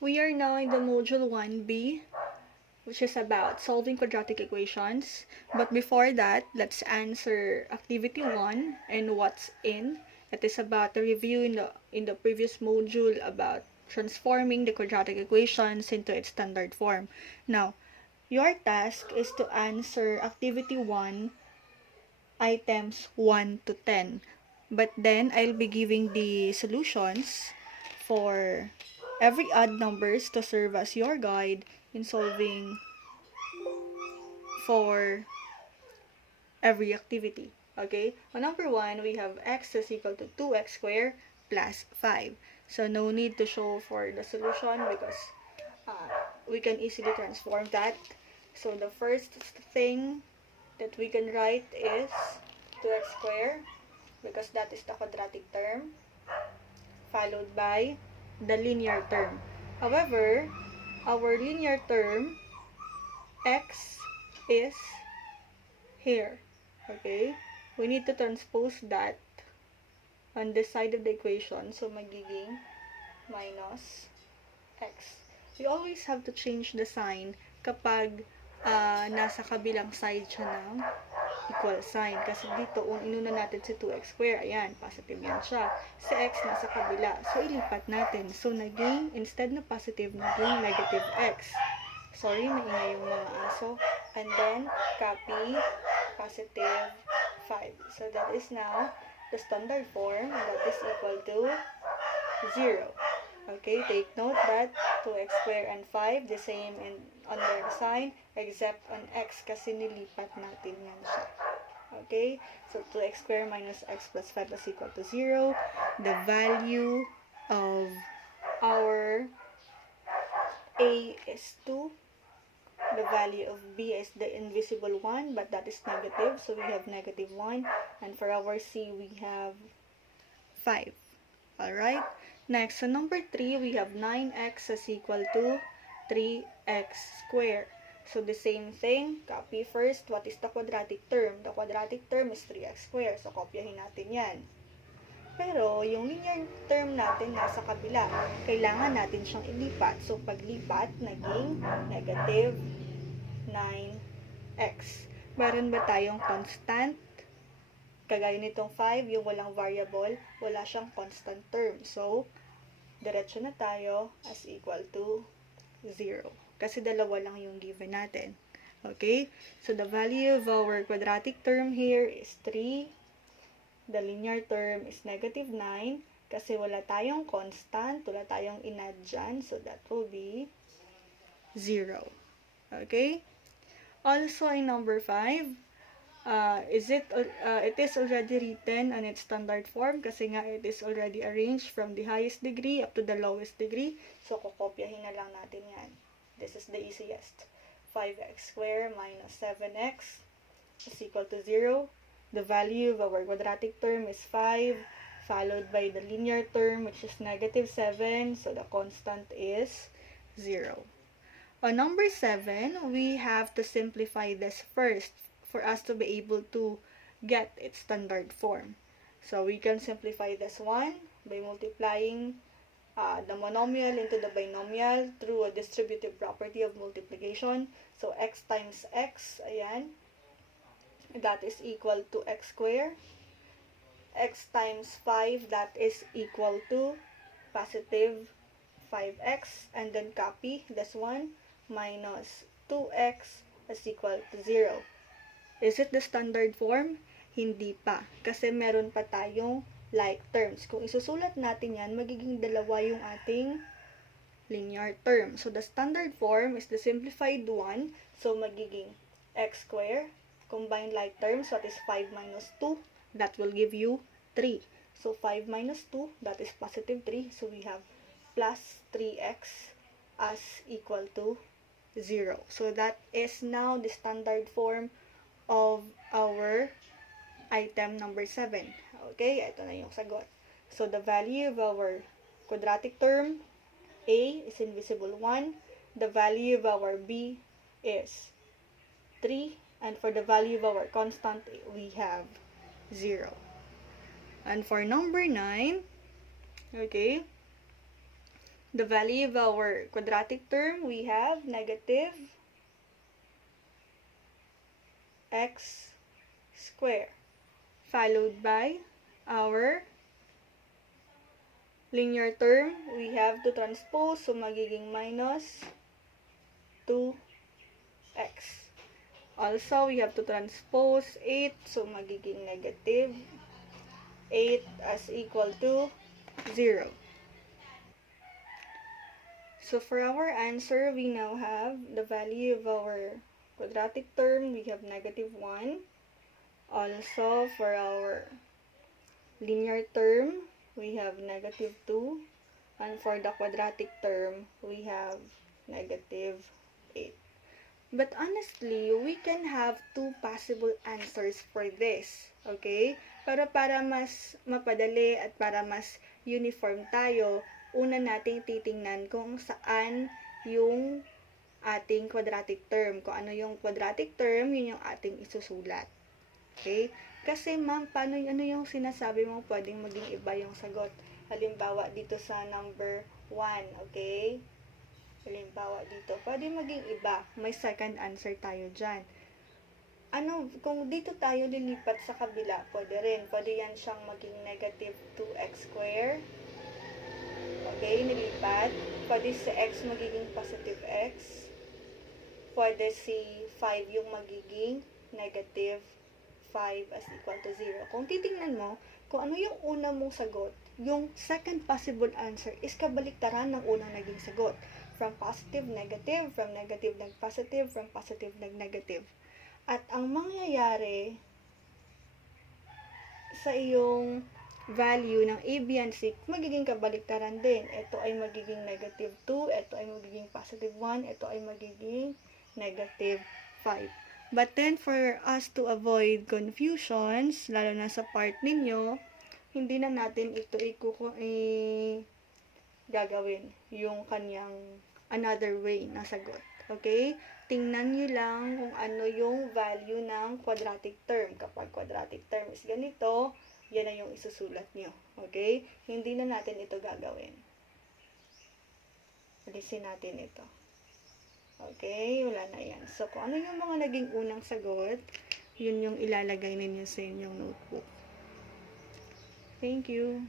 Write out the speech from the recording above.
We are now in the module 1B, which is about solving quadratic equations. But before that, let's answer activity 1 and what's in. It is about the review in the previous module about transforming the quadratic equations into its standard form. Now, your task is to answer activity 1, items 1 to 10. But then, I'll be giving the solutions for every odd numbers to serve as your guide in solving for every activity. Okay? On number 1, we have x is equal to 2x squared plus 5. So, no need to show for the solution because we can easily transform that. So, the first thing that we can write is 2x squared because that is the quadratic term, followed by the linear term. However, our linear term, x, is here. Okay? We need to transpose that on this side of the equation. So, magiging minus x. We always have to change the sign kapag nasa kabilang side siya ng equal sign. Kasi dito, inuna natin si 2x squared. Ayan, positive yan siya. Si x nasa kabila. So, ilipat natin. So, naging, instead na positive, naging negative x. Sorry, maingay yung mga aso. And then, copy, positive 5. So, that is now the standard form. That is equal to 0. Okay, take note that 2x squared and 5, the same on their sign, except on x kasi nilipat natin yan siya. Okay, so 2x squared minus x plus 5 is equal to 0. The value of our a is 2. The value of b is the invisible one, but that is negative, so we have negative 1. And for our c, we have 5. Alright? Next, so number 3, we have 9x is equal to 3x squared. So, the same thing, copy first, what is the quadratic term? The quadratic term is 3x squared. So, kopyahin natin yan. Pero, yung linear term natin nasa kabila. Kailangan natin siyang ilipat. So, paglipat, naging negative 9x. Meron ba tayong constant? Kagaya nitong 5, yung walang variable, wala siyang constant term. So, diretso na tayo as equal to 0. Kasi dalawa lang yung given natin. Okay? So, the value of our quadratic term here is 3. The linear term is negative 9. Kasi wala tayong constant, wala tayong inadd dyan. So, that will be 0. Okay? Also, in number 5, it is already written on its standard form kasi nga it is already arranged from the highest degree up to the lowest degree. So, kukopyahin na lang natin yan. This is the easiest. 5x squared minus 7x is equal to 0. The value of our quadratic term is 5, followed by the linear term, which is negative 7. So, the constant is 0. On number 7, we have to simplify this first for us to be able to get its standard form. So, we can simplify this one by multiplying the monomial into the binomial through a distributive property of multiplication. So, x times x, ayan, that is equal to x squared. X times 5, that is equal to positive 5x. And then copy this one, minus 2x is equal to 0. Is it the standard form? Hindi pa. Kasi meron pa tayong like terms. Kung isusulat natin yan, magiging dalawa yung ating linear term. So, the standard form is the simplified one. So, magiging x squared. Combine like terms, what is 5 minus 2? That will give you 3. So, 5 minus 2, that is positive 3. So, we have plus 3x as equal to 0. So, that is now the standard form of our item number 7. Okay, ito na yung sagot. So, the value of our quadratic term, a, is invisible 1. The value of our b is 3. And for the value of our constant, we have 0. And for number 9, okay, the value of our quadratic term, we have negative x squared, followed by our linear term, we have to transpose, so magiging minus 2x. Also, we have to transpose 8, so magiging negative 8 as equal to 0. So for our answer, we now have the value of our quadratic term, we have negative 1. Also, for our linear term, we have negative 2. And for the quadratic term, we have negative 8. But honestly, we can have two possible answers for this. Okay? Pero para mas mapadali at para mas uniform tayo, una nating titingnan kung saan yung ating quadratic term. Kung ano yung quadratic term, yun yung ating isusulat. Okay? Kasi ma'am, ano yung sinasabi mo pwedeng maging iba yung sagot? Halimbawa dito sa number 1, okay? Halimbawa dito, pwede maging iba. May second answer tayo dyan. Kung dito tayo lilipat sa kabila, pwede rin. Pwede yan siyang maging negative 2x squared. Okay, nilipat. Pwede si x magiging positive x. Pwede si 5 yung magiging negative 5 as equal to 0. Kung titingnan mo, kung ano yung una mong sagot, yung second possible answer is kabaliktaran ng unang naging sagot. From positive, negative, from negative, nag-positive, from positive, nag-negative. At ang mangyayari sa iyong value ng A, B, and C, magiging kabaliktaran din. Ito ay magiging negative 2, ito ay magiging positive 1, ito ay magiging negative 5. But then, for us to avoid confusions, lalo na sa part ninyo, hindi na natin ito gagawin yung kanyang another way na sagot. Okay? Tingnan nyo lang kung ano yung value ng quadratic term. Kapag quadratic term is ganito, yan na yung isusulat nyo. Okay? Hindi na natin ito gagawin. Alisin natin ito. Okay? Wala na yan. So, kung ano yung mga naging unang sagot, yun yung ilalagay ninyo sa inyong notebook. Thank you.